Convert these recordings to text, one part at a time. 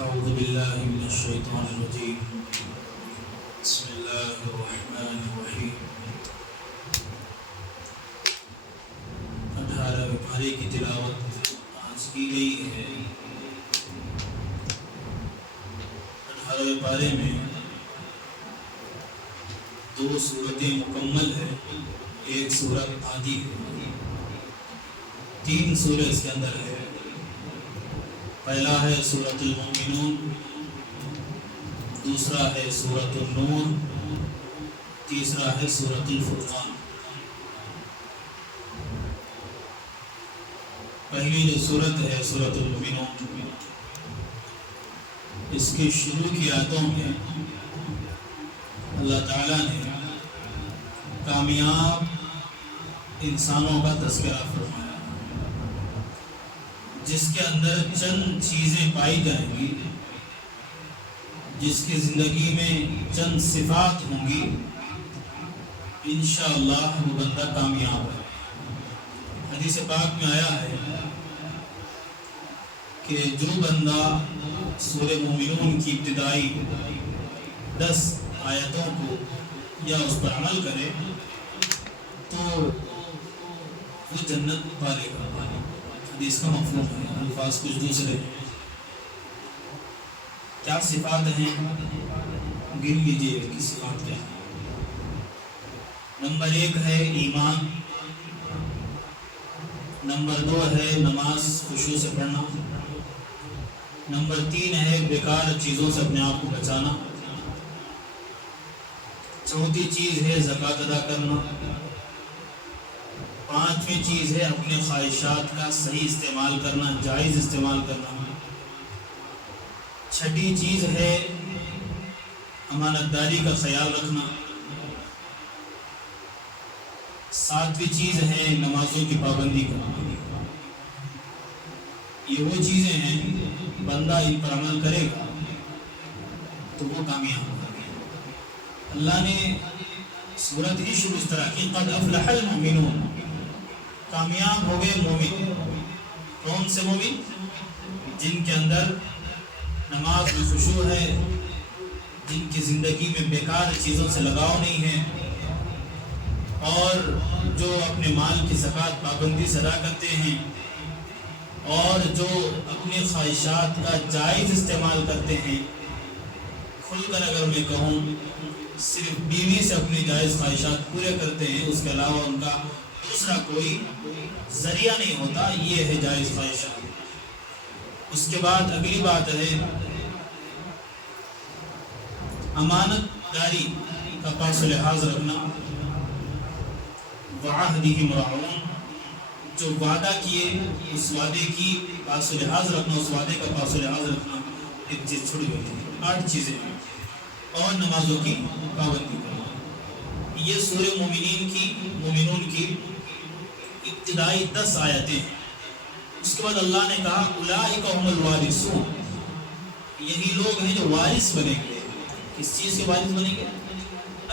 أعوذ بالله من الشيطان الرجيم. بسم الله الرحمن الرحيم. 18 پارے کی تلاوت آج کی گئی ہے. 18 پارے میں 2 سورتیں مکمل ہیں، ایک سورت آدھی ہے. 3 سورے اس کے اندر ہے. پہلا ہے سورۃ المؤمنون، دوسرا ہے سورۃ النور، تیسرا ہے سورۃ الفرقان. پہلی جو سورت ہے سورۃ المؤمنون، اس کے شروع کی آیتوں میں اللہ تعالیٰ نے کامیاب انسانوں کا تذکرہ فرمایا، جس کے اندر چند چیزیں پائی جائیں گی، جس کی زندگی میں چند صفات ہوں گی، انشاءاللہ وہ بندہ کامیاب ہے. حدیث پاک میں آیا ہے کہ جو بندہ سورہ مومنون کی ابتدائی 10 آیتوں کو یا اس پر عمل کرے تو وہ جنت پالے گا. حدیث کا مفہوم ہے، الفاظ کچھ دوسرے. کیا صفات ہیں؟ گن لیجیے کہ صفات کیا ہے. نمبر 1 ہے ایمان، نمبر 2 ہے نماز خشوع سے پڑھنا، نمبر 3 ہے بیکار چیزوں سے اپنے آپ کو بچانا، چوتھی چیز ہے زکوٰۃ ادا کرنا، 5ویں چیز ہے اپنے خواہشات کا صحیح استعمال کرنا، جائز استعمال کرنا، 6ٹھی چیز ہے امانت داری کا خیال رکھنا، 7ویں چیز ہے نمازوں کی پابندی کرنا. یہ وہ چیزیں ہیں بندہ ان پر عمل کرے گا تو وہ کامیاب ہوگا. اللہ نے سورت ہی شروع اس طرح کی، قد افلح المؤمنون، کامیاب ہو گئے مومن. کون سے مومن؟ جن کے اندر نماز میں خشوع ہے، جن کی زندگی میں بیکار چیزوں سے لگاؤ نہیں ہے، اور جو اپنے مال کی زکوٰۃ پابندی سے ادا کرتے ہیں، اور جو اپنے خواہشات کا جائز استعمال کرتے ہیں. کھل کر اگر میں کہوں، صرف بیوی سے اپنی جائز خواہشات پورے کرتے ہیں، اس کے علاوہ ان کا دوسرا کوئی ذریعہ نہیں ہوتا. یہ ہے جائز خواہشات. اس کے بعد اگلی بات ہے امانت داری کا پاس و لحاظ رکھنا. وعہدہم راعون، جو وعدہ کیے اس وعدے کی پاس و لحاظ رکھنا، اس وعدے کا پاس و لحاظ رکھنا. ایک چیز چھوڑی ہوئی ہے، 8 چیزیں ہیں. اور نمازوں کی پابندی کرنا. یہ سورہ مومنون کی ابتدائی 10 آیتیں ہیں. اس کے بعد اللہ نے کہا اولئک هم الوارثون، یہی لوگ ہیں جو وارث بنیں گے. کس چیز کے وارث بنیں گے؟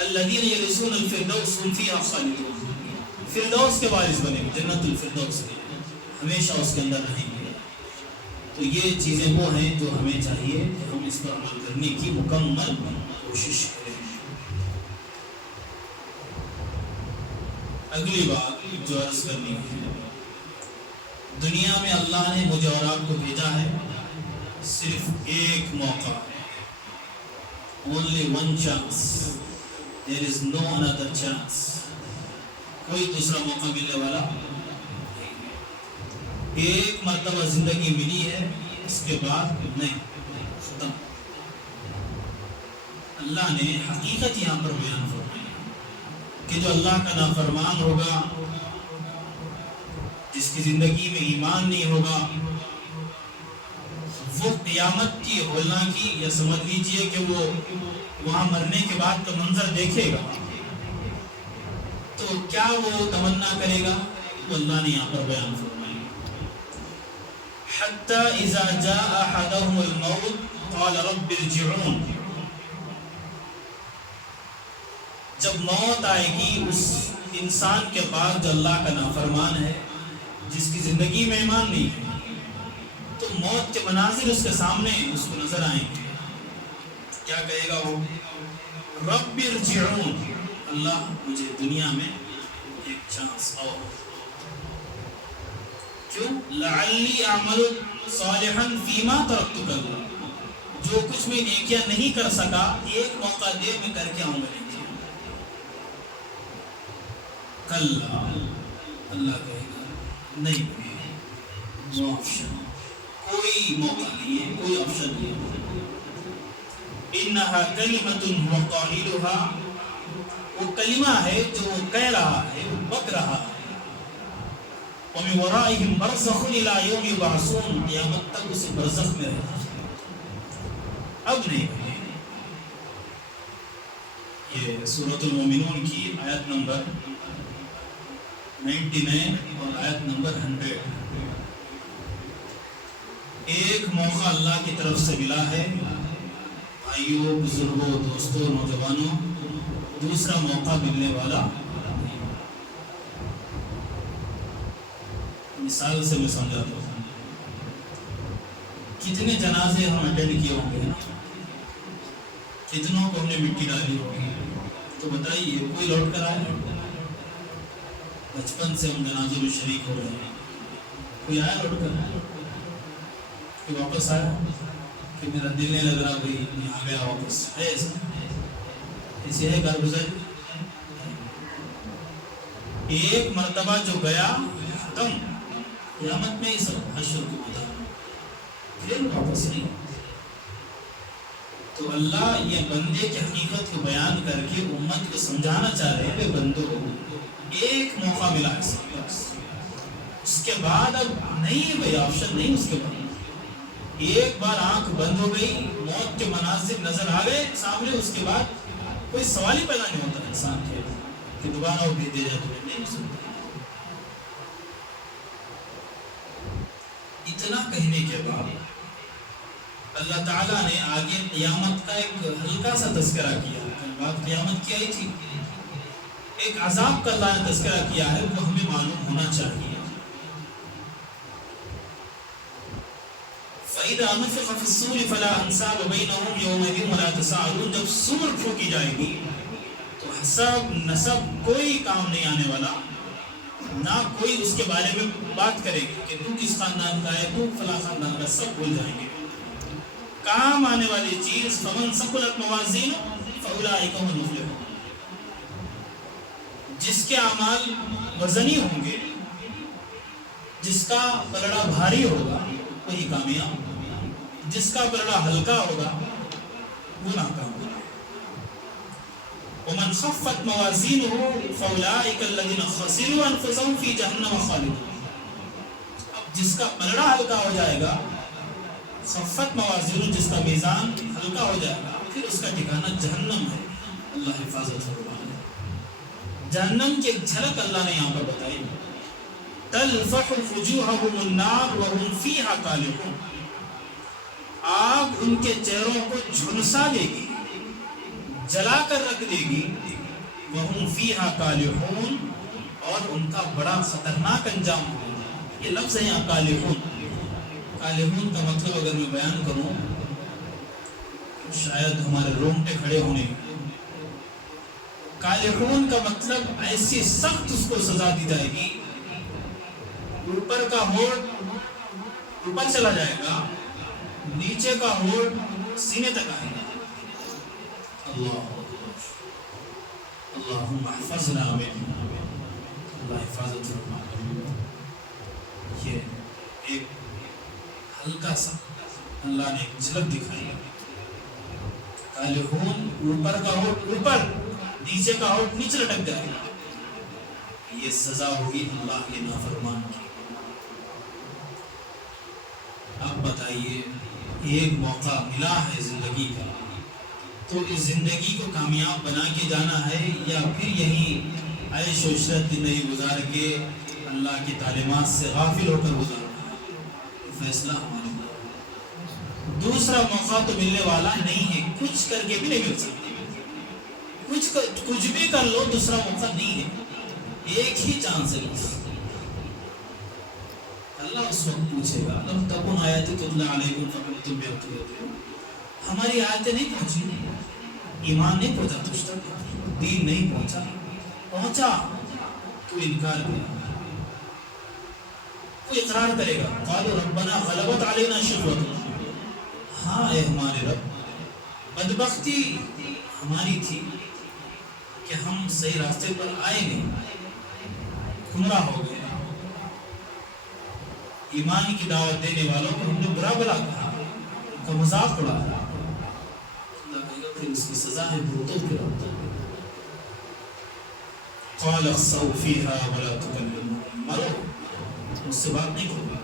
الذین یرثون الفردوس هم فیہا خالدون، فردوس کے وارث بنیں گے، جنت الفردوس کے، ہمیشہ اس کے اندر رہیں گے. تو یہ چیزیں وہ ہیں جو ہمیں چاہیے کہ ہم اس پر عمل کرنے کی مکمل کوشش کریں. اگلی بات جو عرض کرنی ہے، دنیا میں اللہ نے مجھے اور آپ کو بھیجا ہے صرف ایک موقع، only one chance, there is no another chance. کوئی دوسرا موقع ملنے والا ایک مرتبہ زندگی ملی ہے، اس کے بعد نہیں، ختم. اللہ نے حقیقت یہاں پر بیان فرمائی کہ جو اللہ کا نافرمان ہوگا، جس کی زندگی میں ایمان نہیں ہوگا، وہ قیامت کی ہولنا کی، یا سمجھ لیجئے کہ وہ وہاں مرنے کے بعد کا منظر دیکھے گا تو کیا وہ تمنا کرے گا؟ تو اللہ نے یہاں پر بیان فرمایا حتی اذا جاء احدهم الموت قال رب ارجعون. جب موت آئے گی اس انسان کے پاس جو اللہ کا نافرمان ہے، جس کی زندگی میں ایمان نہیں ہے، تو تو موت کے مناظر اس کے سامنے اس کو نظر آئیں گے. کیا کہے گا وہ؟ رب ارجعون، اللہ مجھے دنیا میں ایک چانس اور. کیوں؟ لعلی اعمل صالحا فیما ترکت کلا، جو کچھ میں نیکیاں نہیں کر سکا ایک موقع دے میں کر کے آؤں گا نیکیاں. کلا، اللہ کہے گا نہیں، نو آپشن، کوئی موقع نہیں ہے، کوئی آپشن نہیں ہے. انہا کلمۃ هو قائلها، وہ کلمہ ہے جو وہ کہہ رہا ہے، وہ بک رہا ہے. ومن ورائہم برزخ الی یوم یبعثون، قیامت تک اسے برزخ میں رہنا اب نہیں. یہ سورۃ المومنون کی آیت نمبر 99 اور آیت نمبر 100. ایک موقع اللہ کی طرف سے ملا ہے بھائیوں، بزرگوں، دوستوں، نوجوانوں، دوسرا موقع ملنے والا. مثال سے میں سمجھاتا ہوں. کتنے جنازے ہم اٹینڈ کیے ہوں گے نا، کتنوں کو ہم نے مٹی ڈالی ہوگی. تو بتائیے کوئی لوٹ کر آیا؟ بچپن سے ہم جنازوں میں شریک ہو رہے ہیں، کوئی آیا لوٹ کر؟ کوئی واپس آیا کہ میرا دل نہیں لگ رہا بھائی میں آ گیا واپس؟ ہے ایسا؟ ایسی ہے کارگزاری؟ ایک مرتبہ جو گیا ختم، قیامت میں ہی سب حشر کو بتا، پھر واپس نہیں. تو اللہ یہ بندے کی حقیقت کو بیان کر کے امت کو سمجھانا چاہ رہے ہیں کہ بندوں ایک موقع ملا ہے بس، اس کے بعد اب نہیں بھائی، آپشن نہیں. اس کے بعد ایک بار آنکھ بند ہو گئی، موت کے مناظر نظر آ گئے سامنے، اس کے بعد کوئی سوال ہی پیدا نہیں ہوتا انسان کے کہ دوبارہ وہ بھیج دیا جائے. تمہیں نہیں سنتا. اتنا کہنے کے بعد اللہ تعالیٰ نے آگے قیامت کا ایک ہلکا سا تذکرہ کیا. کل بات قیامت کی آئی تھی، ایک عذاب کا اللہ نے تذکرہ کیا ہے، وہ ہمیں معلوم ہونا چاہیے. فَإِذَا نُفِخَ فِي الصُّورِ فَلَا أَنْسَابَ بَيْنَهُمْ يَوْمَئِذٍ وَلَا تَسَاءَلُونَ. جب سور پھونکی جائے گی تو حساب نسب کوئی کام نہیں آنے والا، نہ کوئی اس کے بارے میں بات کرے گی کہ تو کس خاندان کا ہے، تو فلاں خاندان کا، سب بھول جائیں گے. کام آنے والی چیز فَمَنْ ثَقُلَتْ مَوَازِينُهُ فَأُولَئِكَ هُمُ الْمُفْلِحُونَ. جس کے اعمال وزنی ہوں گے، جس کا پلڑا بھاری ہوگا وہی کامیاب، جس کا پلڑا ہلکا ہوگا وہ ناکام ہوگا. وَمَنْ خَفَّتْ مَوَازِينُهُ فَأُولَئِكَ الَّذِينَ خَسِرُوا أَنفُسَهُمْ فِي جَهَنَّمَ خَالِدُونَ. اب جس کا پلڑا ہلکا ہو جائے گا، خفت موازین، جس کا میزان ہلکا ہو جائے گا، پھر اس کا ٹھکانہ جہنم ہے. اللہ حفاظت فرمائے. جہنم کی ایک جھلک اللہ نے یہاں پر بتائی. تلفح وجوہہم النار وہم فیہا کالحون. آگ ان کے چہروں کو جھلسا دے گی، جلا کر رکھ دے گی. وہم فیہا کالحون، اور ان کا بڑا خطرناک انجام ہوگا. یہ لفظ ہے یہاں کالحون. کالحون کا مطلب اگر میں بیان کروں شاید ہمارے رونگٹے کھڑے ہونے. کالحون کا مطلب ایسی سخت اس کو سزا دی جائے گی، اوپر کا ہونٹ اوپر چلا جائے گا، نیچے کا ہونٹ سینے تک آئے گا. اللہم احفظنا من، اللہ حفاظت فرمائے. یہ ایک ہلکا سا اللہ نے ایک جھلک دکھائی. کالحون، اوپر کا ہونٹ اوپر، نیچے کا ہونٹ نیچے لٹک جائے گا. یہ سزا ہوگی اللہ کے نافرمان کی. اب بتائیے، ایک موقع ملا ہے زندگی کا، تو اس زندگی کو کامیاب بنا کے جانا ہے یا پھر یہی عیش و عشرت زندگی گزار کے اللہ کی تعلیمات سے غافل ہو کر گزارنا ہے؟ فیصلہ ہمارے پاس. دوسرا موقع تو ملنے والا نہیں ہے، کچھ کر کے بھی نہیں مل سکتا. کچھ بھی کر لو، دوسرا موقع نہیں ہے. ایک ہی چانس ہے بس. اللہ اللہ اس وقت پوچھے گا لم تکن آیاتی تتلی علیکم فکنتم بها تکذبون، ہماری آیتیں نہیں پہنچی، ایمان نہیں پہنچا تجھ تک، دین نہیں پہنچا تو انکار کرے، تو اقرار کرے گا، قالوا ربنا غلبت علینا شقوتنا، ہاں اے ہمارے رب بدبختی ہماری تھی کہ ہم صحیح راستے پر آئے نہیں، گمراہ ہو گئے، ایمان کی دعوت دینے والوں کو ہم نے برا بلا کہا، ان کا مذاق اڑایا، اللہ کہے گا پھر اس کی سزا ہے بھوتوں پھر قال اخسؤوا فيها ولا تكلمون، مرو اس سے بات نہیں کرو،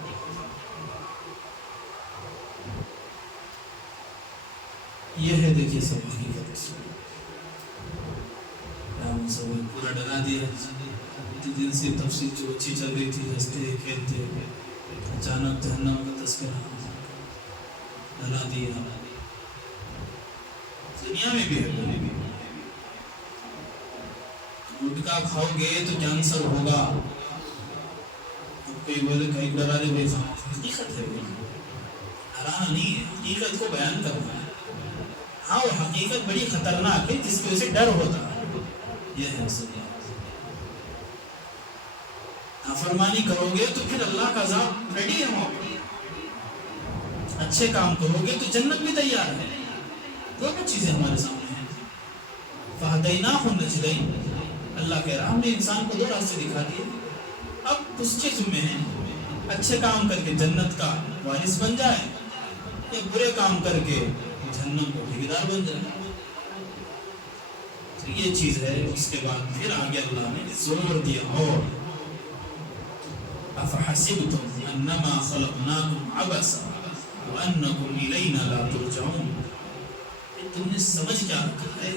یہ ہے دیکھیے سب حقیقت، پورا ڈرا دیا، دن سے تفسیر جو اچھی چل رہی تھی، ہنستے کھیلتے، اچانک جہنم کا تذکرہ ڈرا دیا، دنیا میں بھی ہے، گٹکا کھاؤ گے تو کینسر ہوگا، کوئی بولے کہیں ڈرا دے بھائی، حقیقت ہے، ڈرانا نہیں ہے، حقیقت کو بیان کرنا ہے، ہاں وہ حقیقت بڑی خطرناک ہے جس کی وجہ سے ڈر ہوتا ہے، یہ ہے اصل بات، نافرمانی کرو گے تو پھر اللہ کا عذاب ریڈی ہے، وہاں اچھے کام کرو گے تو جنت بھی تیار ہے، دونوں چیزیں ہمارے سامنے ہیں، فہدیناہ النجدین، اللہ کہہ رہا ہم نے انسان کو دو راستے دکھا دیے، اب اس کے ذمہ ہے اچھے کام کر کے جنت کا وارث بن جائے یا برے کام کر کے جہنم کو ٹھیکیدار بن جائے، تو یہ چیز ہے، اس کے بعد پھر آگے اللہ نے زور دیا، اور افحسبتم انما خلقناکم عبثا وانکم الینا لا ترجعون، تم نے سمجھ کیا رکھا ہے،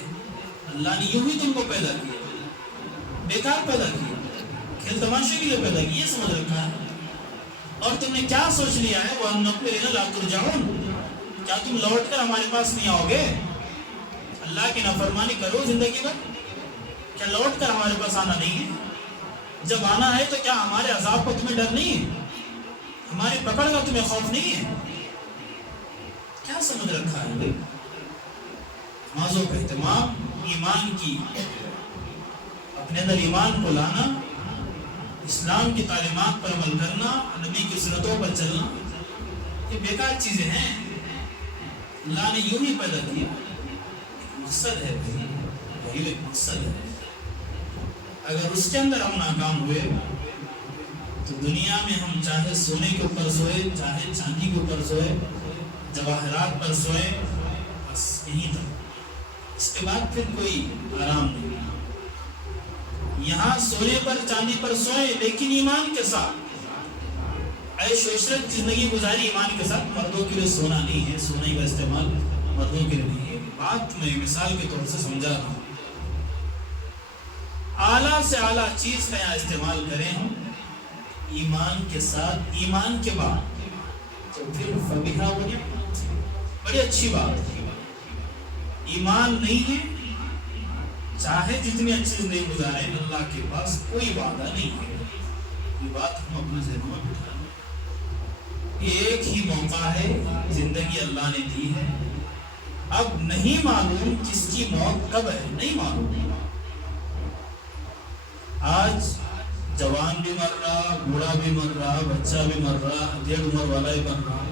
اللہ نے یوں ہی تم کو پیدا کیا، بیکار پیدا کیا، کھیل تماشے کے لیے پیدا کیا، یہ سمجھ رکھا ہے، اور تم نے کیا سوچ لیا ہے، وانکم الینا لا ترجعون، کیا تم لوٹ کر ہمارے پاس نہیں آؤ گے، اللہ کی نافرمانی کرو زندگی میں، کیا لوٹ کر ہمارے پاس آنا نہیں ہے، جب آنا ہے تو کیا ہمارے عذاب کو تمہیں ڈر نہیں ہے، ہماری پکڑ کا تمہیں خوف نہیں ہے، کیا سمجھ رکھا ہے بھائی، نمازوں کا اہتمام، ایمان کی، اپنے اندر ایمان کو لانا، اسلام کی تعلیمات پر عمل کرنا، نبی کی سنتوں پر چلنا، یہ بیکار چیزیں ہیں، اللہ نے یوں ہی پیدا کیا، مقصد ہے بھائی، ایک مقصد ہے، اگر اس کے اندر ہم ناکام ہوئے تو دنیا میں ہم چاہے سونے کے اوپر سوئے، چاہے چاندی کے اوپر سوئے، جواہرات پر سوئے، بس یہی تھا، اس کے بعد پھر کوئی آرام نہیں، یہاں سونے پر چاندی پر سوئے لیکن ایمان کے ساتھ، عیش و عشرت زندگی گزاری ایمان کے ساتھ، مردوں کے لیے سونا نہیں ہے، سونے کا استعمال مردوں کے لیے نہیں ہے، بات میں مثال کے طور سے سمجھا رہا ہوں، اعلیٰ سے اعلیٰ چیز کا یہاں استعمال کریں ہم ایمان کے ساتھ، ایمان کے بعد تو پھر فبیہا ونعمت، بڑی اچھی بات ہے، ایمان نہیں ہے چاہے جتنی اچھی زندگی گزارے، اللہ کے پاس کوئی وعدہ نہیں ہے، یہ بات ہم اپنے ذہن میں بٹھا لیں، ایک ہی موقع ہے، زندگی اللہ نے دی ہے، اب نہیں معلوم کس کی موت کب ہے، نہیں معلوم، آج جوان بھی مر رہا، بوڑھا بھی مر رہا، بچہ بھی مر رہا، ڈیڑھ عمر والا بھی مر رہا،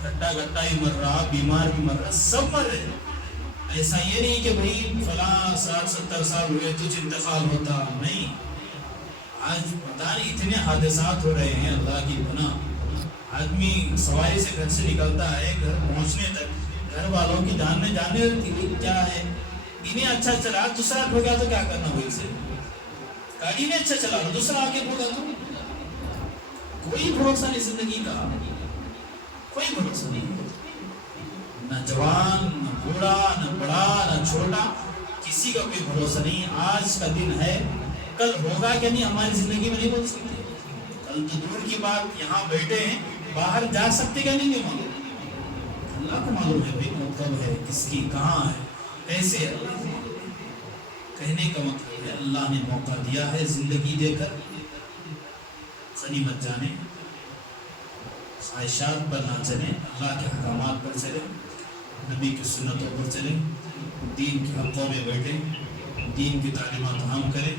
ٹھٹا گٹا ہی مر رہا، بیمار بھی مر رہا، سب مر رہے، ایسا یہ نہیں کہ بھئی فلاں 60-70 سال ہوئے تجھ انتقال ہوتا، نہیں، آج پتہ نہیں اتنے حادثات ہو رہے ہیں، اللہ کی پناہ، آدمی سواری سے گھر سے نکلتا ہے، گھر پہنچنے تک گھر والوں کی جان میں جانے ہوتی، کیا ہے انہیں اچھا چلا، دوسرا ہو گیا تو کیا کرنا ہوئی سے، گاڑی نے اچھا چلا دوسرا آگے بھوگا تو کوئی بھروسہ نہیں، زندگی کا کوئی بھروسہ نہیں، نہ جوان، نہ بوڑھا، نہ بڑا، نہ چھوٹا، کسی کا کوئی بھروسہ نہیں، آج کا دن ہے، کل ہوگا کہ نہیں ہماری زندگی میں نہیں بول سکتے، کل تو دور کی بات، یہاں بیٹھے ہیں، باہر جا سکتے کہ نہیں معلوم، اللہ کو معلوم ہے بھائی کب ہے، کس کی کہاں ہے، کیسے ہے، کہنے کا مطلب ہے اللہ نے موقع دیا ہے زندگی دے کر، غنیمت جانے، خواہشات پر نہ چلیں، اللہ کے احکامات پر چلیں، نبی کی سنتوں پر چلیں، دین کے حقوں میں بیٹھیں، دین کی تعلیمات عام کریں،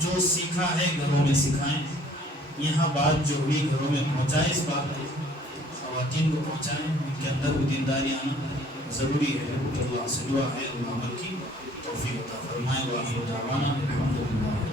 جو سیکھا ہے گھروں میں سکھائیں، یہاں بات جو ہوئی گھروں میں پہنچائیں، اس بات کو خواتین کو پہنچائیں، ان کے اندر وہ دینداری آنا ضروری ہے۔ اللہ سے دعا ہے اللہ عمل کی توفیق عطا فرمائے۔ وآخر دعوانا الحمدللہ۔